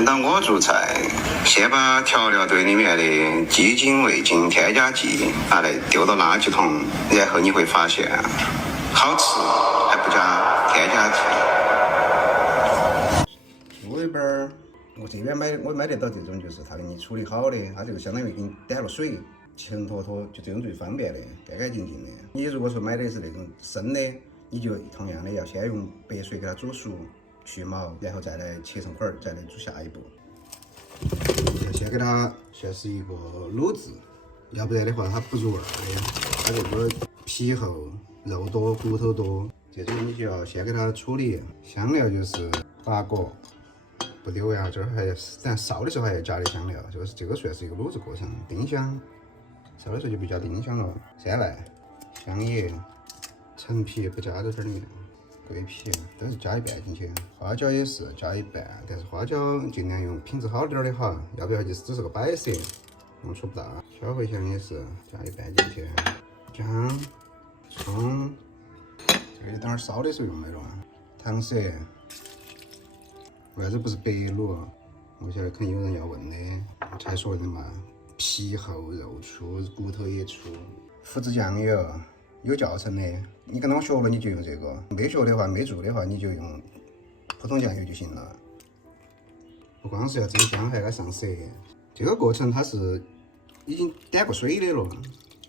轮到我做菜，先把调料堆里面的鸡精、味精、添加剂拿来丢到垃圾桶，然后你会发现，好吃还不加添加剂。醋这边儿，我这边我买得到这种，就是它给你处理好的，它就相当于给你点了水，清坨坨，就这种最方便的，干干净净的。你如果说买的是那种生的，你就同样的要先用白水给它煮熟。去毛，然后再来切成块儿，再来煮下一步。先给它先是一个卤制，要不然的话它不入味儿的。它这个皮厚、肉多、骨头多，这种你就要先给它处理。香料就是8个，不丢呀，这儿还咱烧的时候还要加的香料，这个算是一个卤制过程。丁香，烧的时候就不加丁香了。3瓣、香叶、陈皮不加在这里面。桂皮都是加1半进去，花椒也是加1半，但是花椒尽量用品质好点的哈，要不然就只是个摆设，用处不大。小茴香也是加1半进去，姜、葱，这个就等会儿烧的时候用的了。糖色，为啥子不是白卤？我晓得肯定有人要问的，才说的嘛，皮厚肉粗，骨头也粗。胡子酱油。有教程的，你跟到我学了你就用这个，没学的话没做的话你就用普通酱油就行了。不光是要增香，还要上色。这个过程它是已经点过水的了，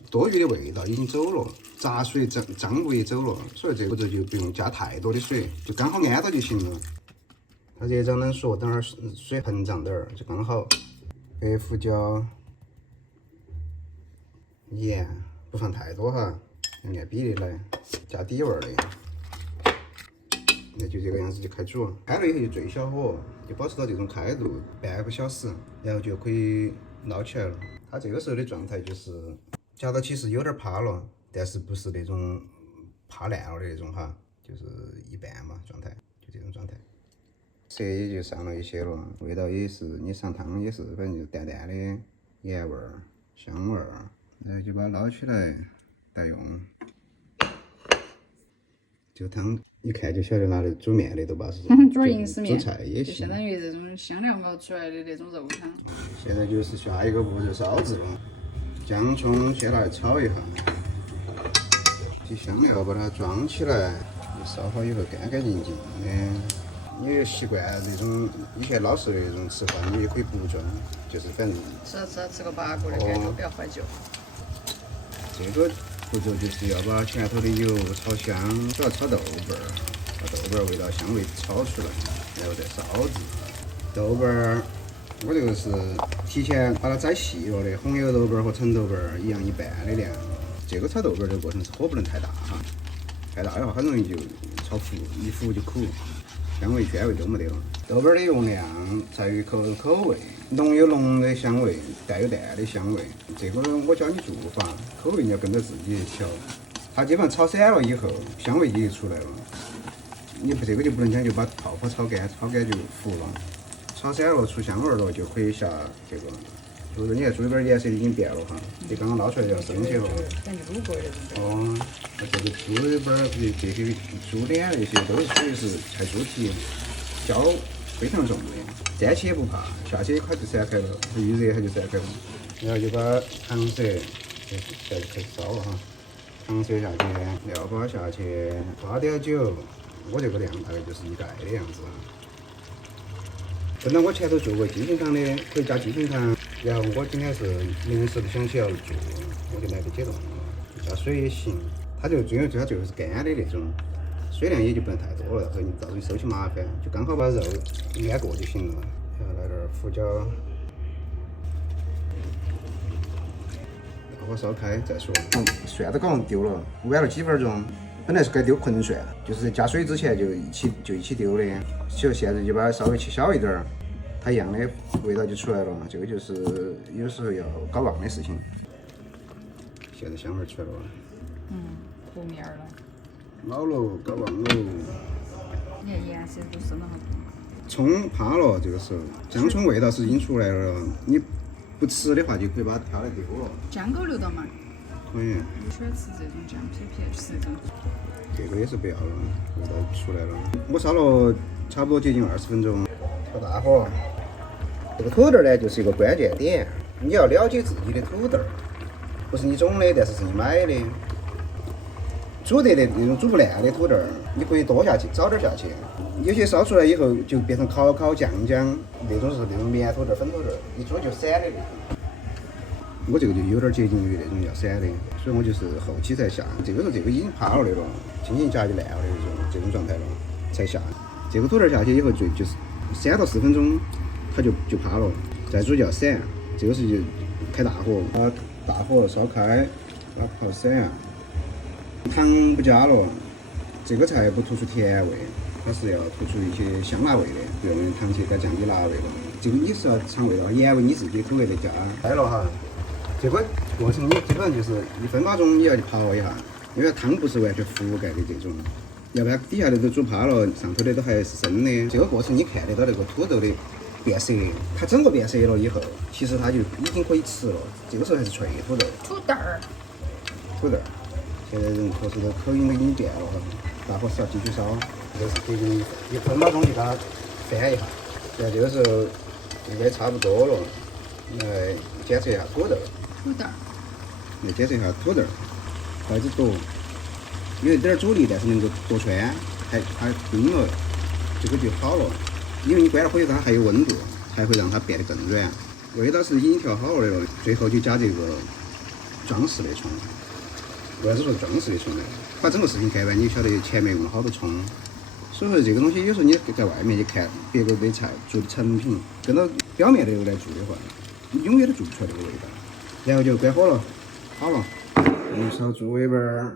多余的味道已经走了，杂水脏味走了，所以这个就不用加太多的水，就刚好按到就行了。它热胀冷缩，等会儿水膨胀点儿就刚好。白胡椒、盐不放太多哈。要按比例来，加底味的，那就这个样子就开煮，开了以后就最小火，就保持到这种开度半个小时，然后就可以捞起来了。它这个时候的状态就是夹到起是有点趴了，但是不是那种趴烂了的那种哈，就是一半嘛状态，就这种状态。色也就上了一些了，味道也是，你上汤也是，反正就淡淡的盐味儿、香味儿，然后就把它捞起来。待用，这个汤一看就晓得拿来煮面的都把是煮银丝面，煮菜也行。就相当于这种香料熬出来的那种肉汤。现在就是下一个步骤烧制了，姜葱先来炒一下，这香料把它装起来，烧好以后干干净净的。你习惯这种以前老式的那种吃法，你也可以不装，就是反正吃个8股的感觉，不要怀旧。这个步骤就是要把前头的油炒香，主要炒豆瓣儿，把豆瓣儿味道香味炒出来，然后再烧制。豆瓣儿，我这个是提前把它宰细了的，红油豆瓣儿和橙豆瓣儿一样1半的量。这个炒豆瓣儿这个过程是火不能太大哈，太大的话很容易就炒糊，一糊就苦，香味鲜味都没得了。豆瓣儿的用量在于口味，浓有浓的香味，淡有淡的香味。这个我教你做法，口味你要跟着自己调。它基本上炒散了以后，香味就出来了。你这个就不能讲究把泡泡炒干，炒干就糊了。炒散了出香味了，就可以下这个。就是你看猪这边颜色已经变了哈，比刚刚捞出来要深些了。感觉卤过的那种。哦，那这个猪这边这些猪脸那些都是属于是菜猪蹄，胶非常重的，粘起也不怕，下去一块就散开了，一热它就散开了。然后就把糖色现在就开始烧了哈，糖色下去，料包下去，花雕酒，我这个量大概就是1盖的样子。真的，我前头做过鸡精汤的，可以加鸡精汤。然后我今天是临时想起要做，我就来不及弄了，加水也行。它就因为它就是干的那种，水量也就不能太多了，到时候你收起麻烦，就刚好把肉腌过就行了。然后来点胡椒，大火烧开再说。蒜都搞忘丢了，晚了几分钟。本来是该丢捆蒜，就是加水之前就一起丢的。就现在就把它稍微切小一点儿，它一样的味道就出来了。这个就是有时候要搞忘的事情。现在香味出来了。糊面了。老了，搞忘了。你看颜色都深了很多。葱趴了，这个时候姜葱味道是已经出来了。你不吃的话，就可以把它挑来丢了。姜狗留到嘛？可以。你喜欢吃这种姜皮片，吃这种。这个也是不要了，味道出来了。我烧了差不多接近20分钟，调大火，这个土豆呢，就是一个关键点，你要了解自己的土豆，不是你种的，但是是你买的。煮得的那种煮不烂的土豆，你可以多下去，早点下去。有些烧出来以后就变成烤酱，那种是那种棉土豆、粉土豆，一煮就散的那种。我这个就有点接近于那种要散的，所以我就是后期才下。这个时候这个已经趴了的了，轻轻夹就烂了的这种状态了，才下。这个土豆下去以后就是3到4分钟，它就趴了，再煮就要散。这个时候就开大火，把大火烧开，把它泡散。糖不加了，这个菜不突出甜味，它是要突出一些香辣味的，不要用糖去给它降低辣味了。这个你是要尝味道，盐为你自己口味的加。开了哈，这个过程你基本上就是1分8钟你要去泡一下，因为汤不是完全覆盖的这种，要不然底下的都煮趴了，上头的都还是生的。这个过程你看得到那个土豆的变色，它整个变色了以后，其实它就已经可以吃了。这个时候还是脆土豆。土豆儿。土豆。现在人确实的口音都已经变了，大火烧继续烧，这是接近1分8钟就给它翻一下。现在这个时候应该差不多了，来检测一下土豆。土豆儿。来检测一下土豆，筷子剁，有一点阻力，但是能够剁穿，它冰了，这个就好了。因为你关了火以后，它还有温度，还会让它变得更软。味道是已经调好了的，最后就加这个装饰的葱。为啥子说装饰的葱呢？把整个事情看完，你晓得前面用了好多葱。所以说这个东西有时候你在外面去看别个的菜做的成品，跟到表面的来做的话，你永远都做不出来这个味道。然后就关火了，好了，用烧猪尾巴儿。